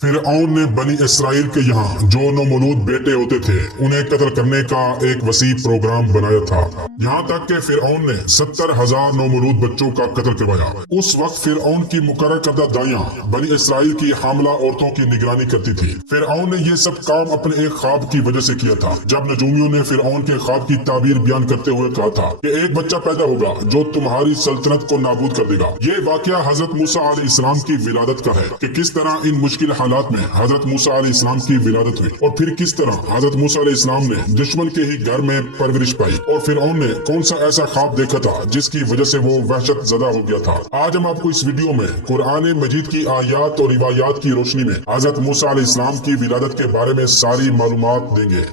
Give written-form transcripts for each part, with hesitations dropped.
फिरऔन ने बनी इसराइल के यहाँ जो नौमौलूद बेटे होते थे उन्हें कत्ल करने का एक वसी प्रोग्राम बनाया था। यहाँ तक कि फिरऔन ने 70,000 नौमौलूद बच्चों का कत्ल करवाया। उस वक्त फिरऔन की मुकर्रर करदा दाइयां बनी इसराइल की हामला औरतों की निगरानी करती थी। फिरऔन ने ये सब काम अपने एक ख्वाब की वजह से किया था। जब नजूमियों ने फिरऔन के ख्वाब की ताबीर बयान करते हुए कहा था कि एक बच्चा पैदा होगा जो तुम्हारी सल्तनत को नाबूद कर देगा। ये वाकया हजरत मूसा अलैहिस्सलाम की विलादत का है कि किस तरह इन मुश्किल हालात में हजरत मूसा अलैहिस्सलाम की विलादत हुई और फिर किस तरह हजरत मूसा अलैहिस्सलाम ने दुश्मन के ही घर में परवरिश पाई और फिरऔन ने कौन सा ऐसा ख्वाब देखा था जिसकी वजह से वो वहशत ज़दा हो गया था। आज हम आपको इस वीडियो में कुरान मजीद की आयात और रिवायात की रोशनी में हजरत मूसा अलैहिस्सलाम की विलादत के बारे में सारी मालूमात देंगे।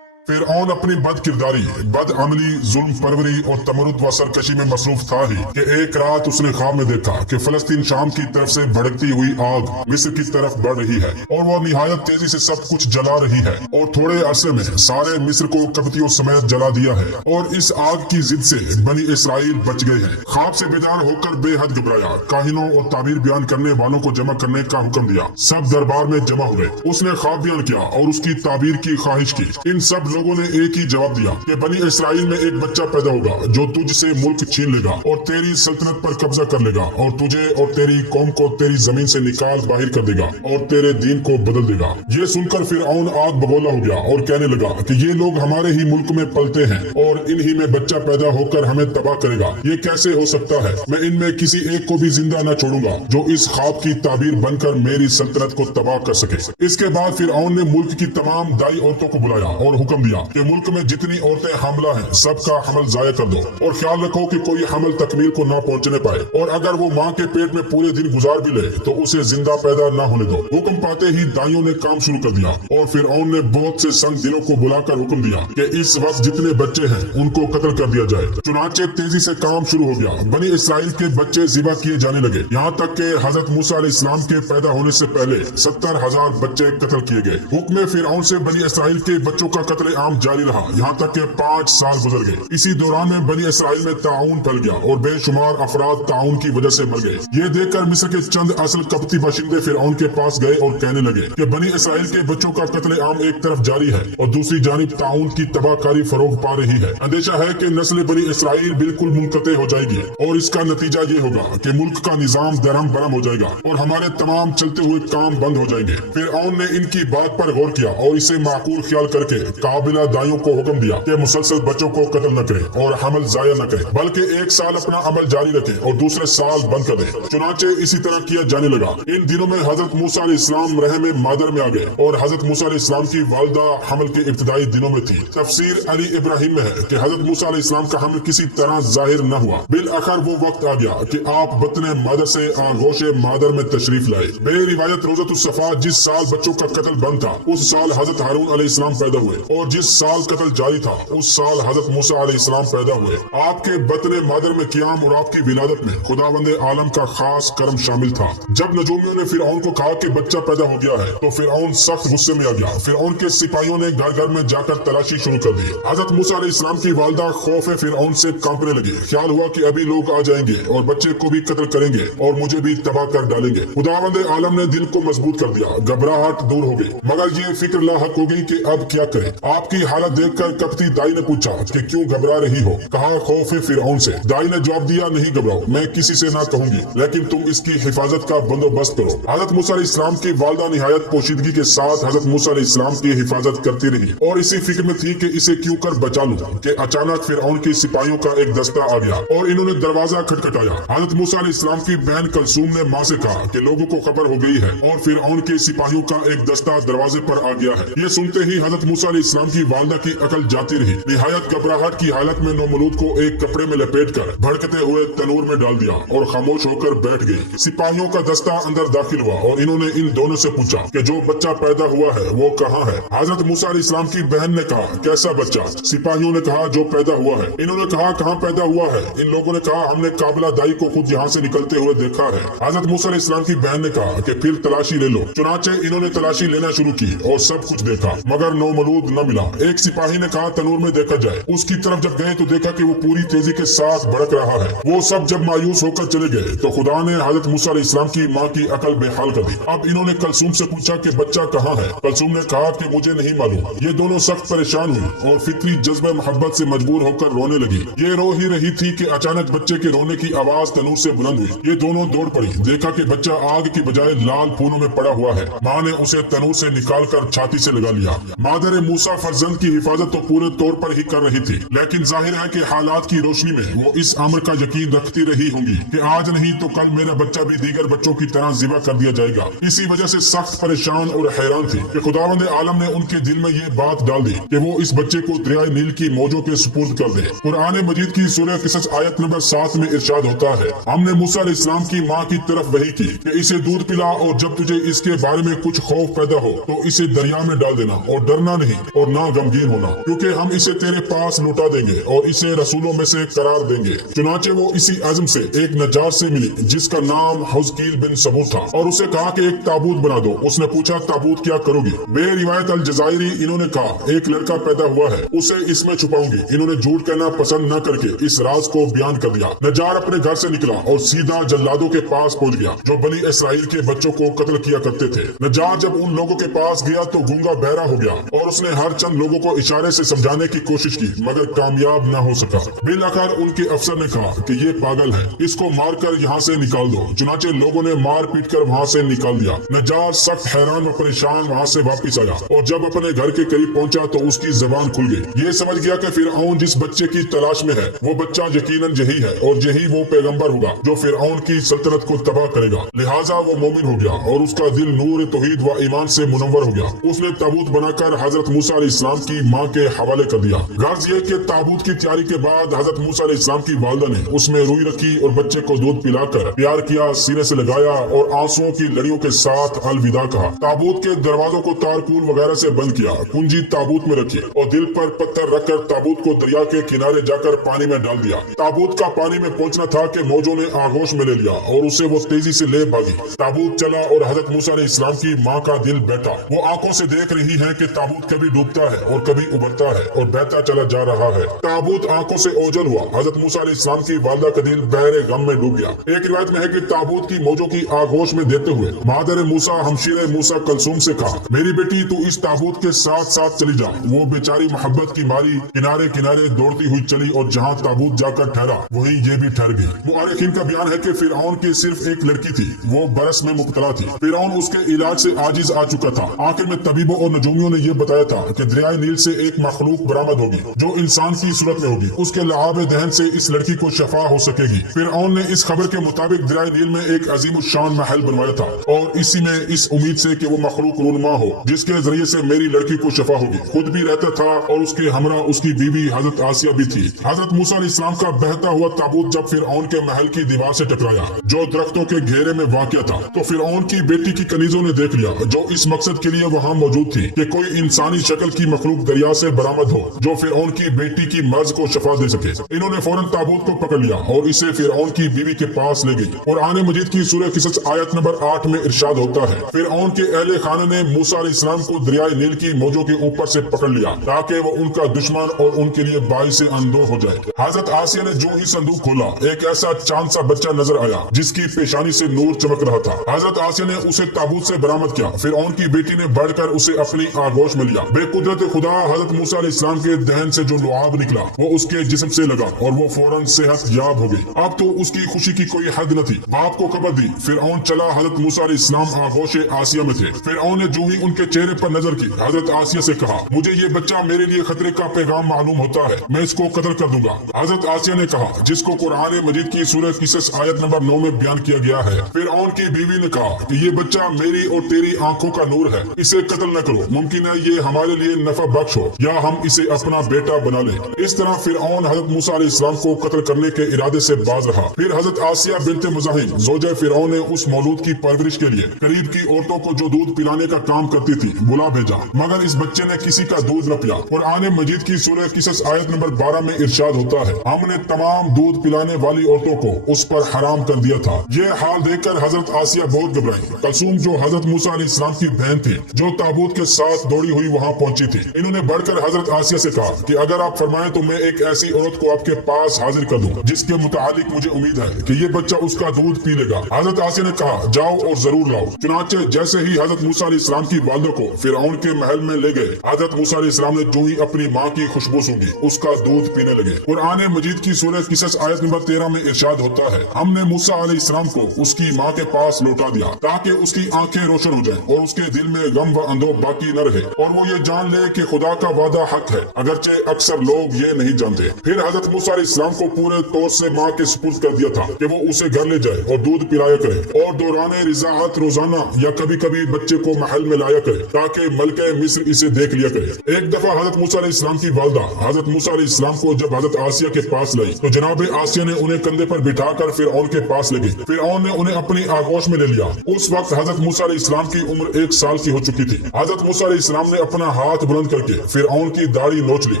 फिरऔन अपनी बद किरदारी, बद अमली, जुल्म परवरी और तमरुद व सरकशी में मसरूफ था ही कि एक रात उसने ख्वाब में देखा कि फलस्तीन शाम की तरफ से भड़कती हुई आग मिस्र की तरफ बढ़ रही है और वो निहायत तेजी से सब कुछ जला रही है और थोड़े अरसे में सारे मिस्र को कप्तियों समेत जला दिया है और इस आग की जिद से बनी इसराइल बच गए हैं। ख्वाब से बेदार होकर बेहद घबराया, काहिनों और ताबीर बयान करने वालों को जमा करने का हुक्म दिया। सब दरबार में जमा हुए। उसने ख्वाब बयान किया और उसकी ताबीर की ख्वाहिश की। इन सब लोगों ने एक ही जवाब दिया कि बनी इसराइल में एक बच्चा पैदा होगा जो तुझसे मुल्क छीन लेगा और तेरी सल्तनत पर कब्जा कर लेगा और तुझे और तेरी कौम को तेरी जमीन से निकाल बाहर कर देगा और तेरे दीन को बदल देगा। ये सुनकर फिरऔन आग बगोला हो गया और कहने लगा कि ये लोग हमारे ही मुल्क में पलते हैं और इन्हीं में बच्चा पैदा होकर हमें तबाह करेगा। ये कैसे हो सकता है? मैं इनमें किसी एक को भी जिंदा न छोड़ूंगा जो इस ख्वाब की ताबीर बनकर मेरी सल्तनत को तबाह कर सके। इसके बाद फिरऔन ने मुल्क की तमाम दाई औरतों को बुलाया और हुक्म दिया कि मुल्क में जितनी औरतें हामला हैं सबका हमल जाया कर दो और ख्याल रखो कि कोई हमल तकमील को ना पहुंचने पाए और अगर वो माँ के पेट में पूरे दिन गुजार भी ले तो उसे जिंदा पैदा ना होने दो। हुक्म पाते ही दाइयों ने काम शुरू कर दिया और फिरऔन ने बहुत से संग दिलों को बुलाकर हुक्म दिया कि इस वक्त जितने बच्चे हैं उनको कत्ल कर दिया जाए। चुनाचे तेजी से काम शुरू हो गया। बनी इसराइल के बच्चे ज़िबा किए जाने लगे। यहाँ तक के हजरत मूसा अलैहिस्सलाम के पैदा होने से पहले 70,000 बच्चे कत्ल किए गए। हुक्म फिरऔन से बनी इसराइल के बच्चों का कत्ल आम जारी रहा यहाँ तक के 5 साल गुजर गए। इसी दौरान में बनी इसराइल में ताउन फैल गया और बेशुमार अफराद ताउन की वजह से मर गए। ये देखकर मिस्र के चंद असल कप्ती बाशिंदे फिरऔन के पास गए और कहने लगे कि बनी इसराइल के बच्चों का कत्ले आम एक तरफ जारी है और दूसरी जानिब ताउन की तबाहकारी फरोग पा रही है। अंदेशा है कि नस्ल बनी इसराइल बिल्कुल मुनक़ते हो जाएगी और इसका नतीजा ये होगा कि मुल्क का निजाम दरम बरम हो जाएगा और हमारे तमाम चलते हुए काम बंद हो जाएंगे। फिरऔन ने इनकी बात पर गौर किया और इसे माकूल ख्याल करके काबिला दाइयों को हुक्म दिया कि मुसलसल बच्चों को कत्ल न करें और हमल जाया न करें बल्कि एक साल अपना अमल जारी रखें और दूसरे साल बंद कर दें। चुनाचे इसी तरह किया जाने लगा। इन दिनों में हजरत मूसा अलैहिस्सलाम रहम मादर में आ गए और हजरत मूसा अलैहिस्सलाम की वालिदा हमल के इब्तिदाई दिनों में थी। तफसीर अली इब्राहिम में है कि हजरत मूसा अलैहिस्सलाम का हमल किसी तरह जाहिर न हुआ। बिल आखिर वो वक्त आ गया कि आप बतने मादर से आगोशे मादर में तशरीफ लाए। बे रिवायत रोज़तुस सफा जिस साल बच्चों का कत्ल बंद था उस साल हजरत हारून अलैहिस्सलाम पैदा हुए और जिस साल कत्ल जारी था उस साल हजरत मूसा अलैहिस्सलाम पैदा हुए। आपके बतने मादर में क़याम और आपकी विलादत में खुदावंदे आलम का खास करम शामिल था। जब नजूमियों ने फिरऔन को कहा कि बच्चा पैदा हो गया है तो फिरऔन सख्त गुस्से में आ गया। फिरऔन के सिपाहियों ने घर घर में जाकर तलाशी शुरू कर दी। हजरत मूसा अलैहिस्सलाम की वालिदा खौफे फिरऔन से कांपने लगी। ख्याल हुआ कि अभी लोग आ जाएंगे और बच्चे को भी कत्ल करेंगे और मुझे भी तबाह कर डालेंगे। खुदावंदे आलम ने दिल को मजबूत कर दिया। घबराहट दूर हो गई मगर ये फिक्र लाहक हो गई कि अब क्या करें। आपकी हालत देखकर कप्ती दाई ने पूछा कि क्यों घबरा रही हो? कहा खौफे फिरऔन से। दाई ने जवाब दिया नहीं घबराओ, मैं किसी से ना कहूंगी लेकिन तुम इसकी हिफाजत का बंदोबस्त करो। हजरत मूसा अलैहिस्सलाम की वालिदा निहायत पोशीदगी के साथ हजरत मूसा अलैहिस्सलाम की हिफाजत करती रही और इसी फिक्र में थी कि इसे क्यों कर बचा लूं कि अचानक फिरऔन के सिपाहियों का एक दस्ता आ गया और इन्होंने दरवाजा खटखटाया। हजरत मूसा अलैहिस्सलाम की बहन कलसूम ने माँ से कहा कि लोगों को खबर हो गई है और फिरऔन के सिपाहियों का एक दस्ता दरवाजे पर आ गया है। ये सुनते ही हजरत मूसा अलैहिस्सलाम की वालिदा की अकल जाती रही। निहायत घबराहट की हालत में नौमौलूद को एक कपड़े में लपेटकर भड़कते हुए तनूर में डाल दिया और खामोश होकर बैठ गई। सिपाहियों का दस्ता अंदर दाखिल हुआ और इन्होंने इन दोनों से पूछा कि जो बच्चा पैदा हुआ है वो कहाँ है? हजरत मूसा अलैहिस्सलाम की बहन ने कहा कैसा बच्चा? सिपाहियों ने कहा जो पैदा हुआ है। इन्होंने कहा कहाँ पैदा हुआ है? इन लोगों ने कहा हमने काबिला दाई को खुद यहाँ से निकलते हुए देखा है। हजरत मूसा अलैहिस्सलाम की बहन ने कहा कि फिर तलाशी ले लो। चुनाचे इन्होंने तलाशी लेना शुरू की और सब कुछ देखा मगर नौमौलूद न मिला। मिला। एक सिपाही ने कहा तनूर में देखा जाए। उसकी तरफ जब गए तो देखा कि वो पूरी तेजी के साथ भड़क रहा है। वो सब जब मायूस होकर चले गए तो खुदा ने हजरत मूसा अलैहिस्सलाम की माँ की अकल बेहाल कर दी। अब इन्होंने कलसूम से पूछा कि बच्चा कहाँ है। कलसूम ने कहा कि मुझे नहीं मालूम। ये दोनों सख्त परेशान हुई और फितरी जज्बे मोहब्बत से मजबूर होकर रोने लगी। ये रो ही रही थी कि अचानक बच्चे के रोने की आवाज तनूर से बुलंद हुई। ये दोनों दौड़ पड़ी। देखा कि बच्चा आग की बजाय लाल फूलों में पड़ा हुआ है। माँ ने उसे तनूर से निकाल कर छाती से लगा लिया। मादर मूसा फर्जंद की हिफाजत तो पूरे तौर पर ही कर रही थी, लेकिन जाहिर है कि हालात की रोशनी में वो इस अमर का यकीन रखती रही होंगी कि आज नहीं तो कल मेरा बच्चा भी दीगर बच्चों की तरह ज़िबा कर दिया जाएगा। इसी वजह से सख्त परेशान और हैरान थी कि खुदावंद आलम ने उनके दिल में ये बात डाल दी कि वो इस बच्चे को दरिया नील की मौजों के सुपुर्द कर दे। कुरान मजीद की सूरह किसस आयत नंबर 7 में इरशाद होता है, हमने मूसा अलैहिस्सलाम की माँ की तरफ वही की कि इसे दूध पिला और जब तुझे इसके बारे में कुछ खौफ पैदा हो तो इसे दरिया में डाल देना और डरना नहीं और ना गमगीन होना, क्योंकि हम इसे तेरे पास लौटा देंगे और इसे रसूलों में से करार देंगे। चुनाचे वो इसी अज़्म से एक नज्जार से मिली जिसका नाम हुज़कील बिन सबूत था और उसे कहा कि एक ताबूत बना दो। उसने पूछा ताबूत क्या करोगी? बेरिवायत अल जज़ायरी इन्होंने कहा एक लड़का पैदा हुआ है, उसे इसमें छुपाऊंगी। इन्होंने झूठ कहना पसंद न करके इस राज को बयान कर दिया। नज्जार अपने घर से निकला और सीधा जल्लादों के पास पहुंच गया जो बनी इसराइल के बच्चों को कत्ल किया करते थे। नज्जार जब उन लोगों के पास गया तो गूंगा बहरा हो गया और उसने हर चंद लोगों को इशारे से समझाने की कोशिश की मगर कामयाब न हो सका। बिलाखिर उनके अफसर ने कहा कि ये पागल है, इसको मार कर यहाँ से निकाल दो। चुनाचे लोगों ने मार पीट कर वहाँ से निकाल दिया। नज्जार सख्त हैरान व परेशान वहाँ से वापिस आया और जब अपने घर के करीब पहुंचा तो उसकी जबान खुल गई। ये समझ गया कि फिरऔन जिस बच्चे की तलाश में है वो बच्चा यकीनन यही है और यही वो पैगंबर होगा जो फिरऔन की सल्तनत को तबाह करेगा। लिहाजा वो मोमिन हो गया और उसका दिल नूर तौहीद व ईमान से मुनव्वर हो गया। उसने ताबूत बनाकर हजरत मूसा अलैहिस्सलाम की माँ के हवाले कर दिया। गर्ज ये कि ताबूत की तैयारी के बाद हजरत मूसा अलैहिस्सलाम की वालिदा ने उसमें रुई रखी और बच्चे को दूध पिलाकर प्यार किया, सीने से लगाया और आंसुओं की लड़ियों के साथ अलविदा कहा। ताबूत के दरवाजों को तारकूल वगैरह से बंद किया, कुंजी ताबूत में रखी और दिल पर पत्थर रखकर ताबूत को दरिया के किनारे जाकर पानी में डाल दिया। ताबूत का पानी में पहुंचना था कि मौजों ने आगोश में ले लिया और उसे वो तेजी से ले भागी। ताबूत चला और हजरत मूसा अलैहिस्सलाम की माँ का दिल बैठा। वो आंखों से देख रही है कि ताबूत कभी डूबता है और कभी उभरता है और बहता चला जा रहा है। ताबूत आंखों से ओझल हुआ। हजरत मूसा अलैहिस्सलाम की वालिदा का दिल बहरे गम में डूब गया। एक रिवायत में है कि ताबूत की मौजों की आगोश में देते हुए मादर मूसा हमशीर मूसा कलसूम से कहा, मेरी बेटी तू इस ताबूत के साथ साथ चली जा। वो बेचारी मोहब्बत की मारी किनारे किनारे दौड़ती हुई चली और जहाँ ताबूत जाकर ठहरा वहीं ये भी ठहर गई। मुआरिखीन का बयान है कि फिरऔन की सिर्फ एक लड़की थी, वो बरस में मुब्तला थी। फिरऔन उसके इलाज से आजिज आ चुका था। आखिर में तबीबों और नजूमियों ने यह बताया था कि दरियाए नील से एक मखलूक बरामद होगी जो इंसान की सूरत में होगी। उसके लआब दहन से इस लड़की को शफा हो सकेगी। फिरऔन ने इस खबर के मुताबिक दरियाए नील में एक अजीम शान महल बनवाया था और इसी में इस उम्मीद से कि वो मखलूक रूनमा हो जिसके जरिए से मेरी लड़की को शफा होगी। खुद भी रहता था और उसके हमरा उसकी बीवी हजरत आसिया भी थी। हजरत मूसा अलैहिस्सलाम का बहता हुआ ताबूत जब फिरऔन के महल की दीवार से टकराया जो दरख्तों के घेरे में वाक़या था तो फिरऔन की बेटी की कनीजों ने देख लिया जो इस मकसद के लिए वहाँ मौजूद थी कि कोई इंसानी शक्ल की मखलूक दरिया से बरामद हो जो फिरऔन की बेटी की मर्ज को शफा दे सके। इन्होंने फौरन ताबूत को पकड़ लिया और इसे फिरऔन की बीवी के पास ले गई। कुरान मजीद की सूरह किसस आयत नंबर 8 में इरशाद होता है, फिरऔन के अहले खाने ने मूसा अलैहिस्सलाम को दरियाए नील की मौजों के ऊपर से पकड़ लिया ताकि वो उनका दुश्मन और उनके लिए बाइस से अंदो हो जाए। हजरत आसिया ने जो ही संदूक खोला एक ऐसा चांद सा बच्चा नजर आया जिसकी पेशानी से नूर चमक रहा था। हजरत आसिया ने उसे ताबूत से बरामद किया। फिरऔन की बेटी ने बढ़कर उसे अपनी आगोश में लिया। बेकुदरत खुदा हजरत मूसा अलैहिस्सलाम के दहन से जो लुआब निकला वो उसके जिस्म से लगा और वो फौरन सेहत याब हो गई। अब तो उसकी खुशी की कोई हद न थी। बाप को खबर दी। फिरऔन चला। हजरत मूसा अलैहिस्सलाम आगोश आसिया में थे। फिरऔन ने जो ही उनके चेहरे पर नजर की हजरत आसिया से कहा, मुझे ये बच्चा मेरे लिए खतरे का पैगाम मालूम होता है, मैं इसको कत्ल कर दूंगा। हजरत आसिया ने कहा, जिसको कुरान मजीद की सूरह किसस आयत नंबर 9 में बयान किया गया है, फिरऔन की बीवी ने कहा कि ये बच्चा मेरी और तेरी आंखों का नूर है, इसे कत्ल न करो, मुमकिन है ये हमारे लिए नफा बख्श हो या हम इसे अपना बेटा बना लें। इस तरह फिरऔन हजरत मूसा अलैहिस्सलाम को कत्ल करने के इरादे से बाज रहा। फिर हजरत आसिया बिन्ते मुज़ाहिम ज़ौजा फिरऔन ने उस मौलूद की परवरिश के लिए करीब की औरतों को जो दूध पिलाने का काम करती थी बुला भेजा, मगर इस बच्चे ने किसी का दूध न पिया। कुरान मजीद की सूरह किसस आयत नंबर 12 में इरशाद होता है, हमने तमाम दूध पिलाने वाली औरतों को उस पर हराम कर दिया था। ये हाल देखकर हजरत आसिया बहुत घबराई। कलसूम जो हजरत मूसा अलैहिस्सलाम की बहन थी जो ताबूत के साथ दौड़ी हुई वहाँ पहुंची پہنچی تھی۔ انہوں نے بڑھ کر حضرت آسیہ سے کہا کہ اگر آپ فرمائیں تو میں ایک ایسی عورت کو آپ کے پاس حاضر کر دوں جس کے متعلق مجھے امید ہے کہ یہ بچہ اس کا دودھ پی لے گا۔ حضرت آسیہ نے کہا جاؤ اور ضرور لاؤ۔ چنانچہ جیسے ہی حضرت موسیٰ علیہ السلام کی والدہ کو فرعون کے محل میں لے گئے، حضرت موسیٰ علیہ السلام نے جو ہی اپنی ماں کی خوشبو سونگی اس کا دودھ پینے لگے۔ قرآن مجید کی سورہ قصص آیت نمبر 13 میں ارشاد ہوتا ہے، ہم نے موسیٰ علیہ السلام کو اس کی ماں کے پاس لوٹا دیا تاکہ اس کی آنکھیں روشن ہو جائیں اور اس کے دل میں غم و اندوہ باقی نہ رہے اور وہ یہ جان لے کہ خدا کا وعدہ حق ہے، اگرچہ اکثر لوگ یہ نہیں جانتے۔ پھر حضرت موسیٰ علیہ السلام کو پورے طور سے ماں کے سپرد کر دیا تھا کہ وہ اسے گھر لے جائے اور دودھ پلایا کرے اور دوران رضاعت روزانہ یا کبھی کبھی بچے کو محل میں لایا کرے تاکہ ملکہ مصر اسے دیکھ لیا کرے۔ ایک دفعہ حضرت موسیٰ علیہ السلام کی والدہ حضرت موسیٰ علیہ السلام کو جب حضرت آسیہ کے پاس لائی تو جناب آسیہ نے انہیں کندھے پر بٹھا کر فرعون کے پاس لے گئی۔ فرعون نے انہیں اپنی آغوش میں لے لیا۔ اس وقت حضرت موسیٰ علیہ السلام کی عمر 1 سال کی ہو چکی تھی۔ حضرت موسیٰ علیہ السلام نے اپنا ہاتھ بلند کر کے فرعون کی داڑھی نوچ لی۔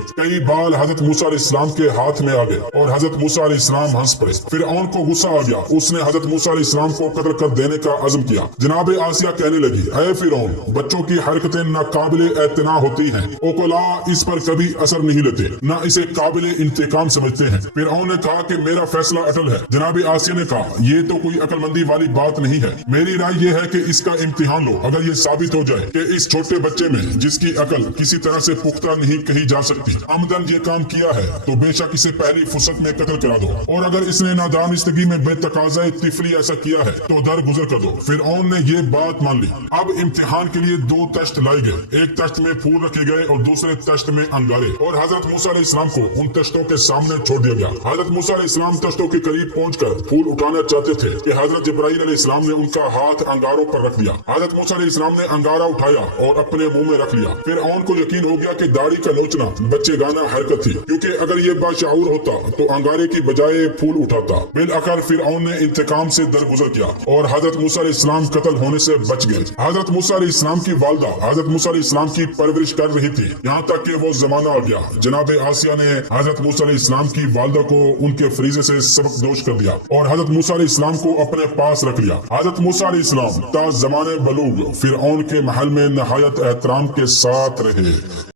کئی بال حضرت موسیٰ علیہ السلام کے ہاتھ میں آ گئے اور حضرت موسیٰ علیہ السلام ہنس پڑے۔ فرعون کو غصہ آ گیا، اس نے حضرت موسیٰ علیہ السلام کو قتل کر دینے کا عزم کیا۔ جناب آسیہ کہنے لگی، اے فرعون، بچوں کی حرکتیں ناقابل اعتنا ہوتی ہیں، اوکلا اس پر کبھی اثر نہیں لیتے، نہ اسے قابل انتقام سمجھتے ہیں۔ فرعون نے کہا کہ میرا فیصلہ اٹل ہے۔ جناب آسیہ نے کہا، یہ تو کوئی عقل مندی والی بات نہیں ہے، میری رائے یہ ہے کہ اس کا امتحان لو۔ اگر یہ ثابت ہو جائے کہ اس چھوٹے بچے میں جس کی عقل کسی طرح سے پختہ نہیں کہی جا سکتی عمدن یہ کام کیا ہے تو بے شک اسے پہلی فرصت میں قتل کرا دو، اور اگر اس نے نادانستگی میں بے تقاضۂ طفلی ایسا کیا ہے تو درگزر کر دو۔ فرعون نے یہ بات مان لی۔ اب امتحان کے لیے 2 تشت لائے گئے، ایک تشت میں پھول رکھے گئے اور دوسرے تشت میں انگارے، اور حضرت موسیٰ علیہ السلام کو ان تشتوں کے سامنے چھوڑ دیا گیا۔ حضرت موسیٰ علیہ السلام تشتوں کے قریب پہنچ کر پھول اٹھانا چاہتے تھے کہ حضرت جبرائیل علیہ السلام نے ان کا ہاتھ انگاروں پر رکھ دیا۔ حضرت موسیٰ علیہ السلام نے انگارہ اٹھایا اور اپنے منہ میں رکھ لیا۔ فرعون کو یقین ہو گیا کہ داڑھی کا نوچنا بچے گانا حرکت تھی، کیونکہ اگر یہ باشعور ہوتا تو انگارے کی بجائے پھول اٹھاتا۔ بالآخر فرعون نے انتقام سے درگزر کیا اور حضرت موسیٰ علیہ السلام قتل ہونے سے بچ گئے۔ حضرت موسیٰ علیہ السلام کی والدہ حضرت موسیٰ علیہ السلام کی پرورش کر رہی تھی، یہاں تک کہ وہ زمانہ آ گیا جناب آسیہ نے حضرت موسیٰ علیہ السلام کی والدہ کو ان کے فریضے سے سبق دوش کر دیا اور حضرت موسیٰ علیہ السلام کو اپنے پاس رکھ لیا۔ حضرت موسیٰ علیہ السلام تا زمان بلوغ فرعون کے محل میں نہایت احترام کے ساتھ رہے۔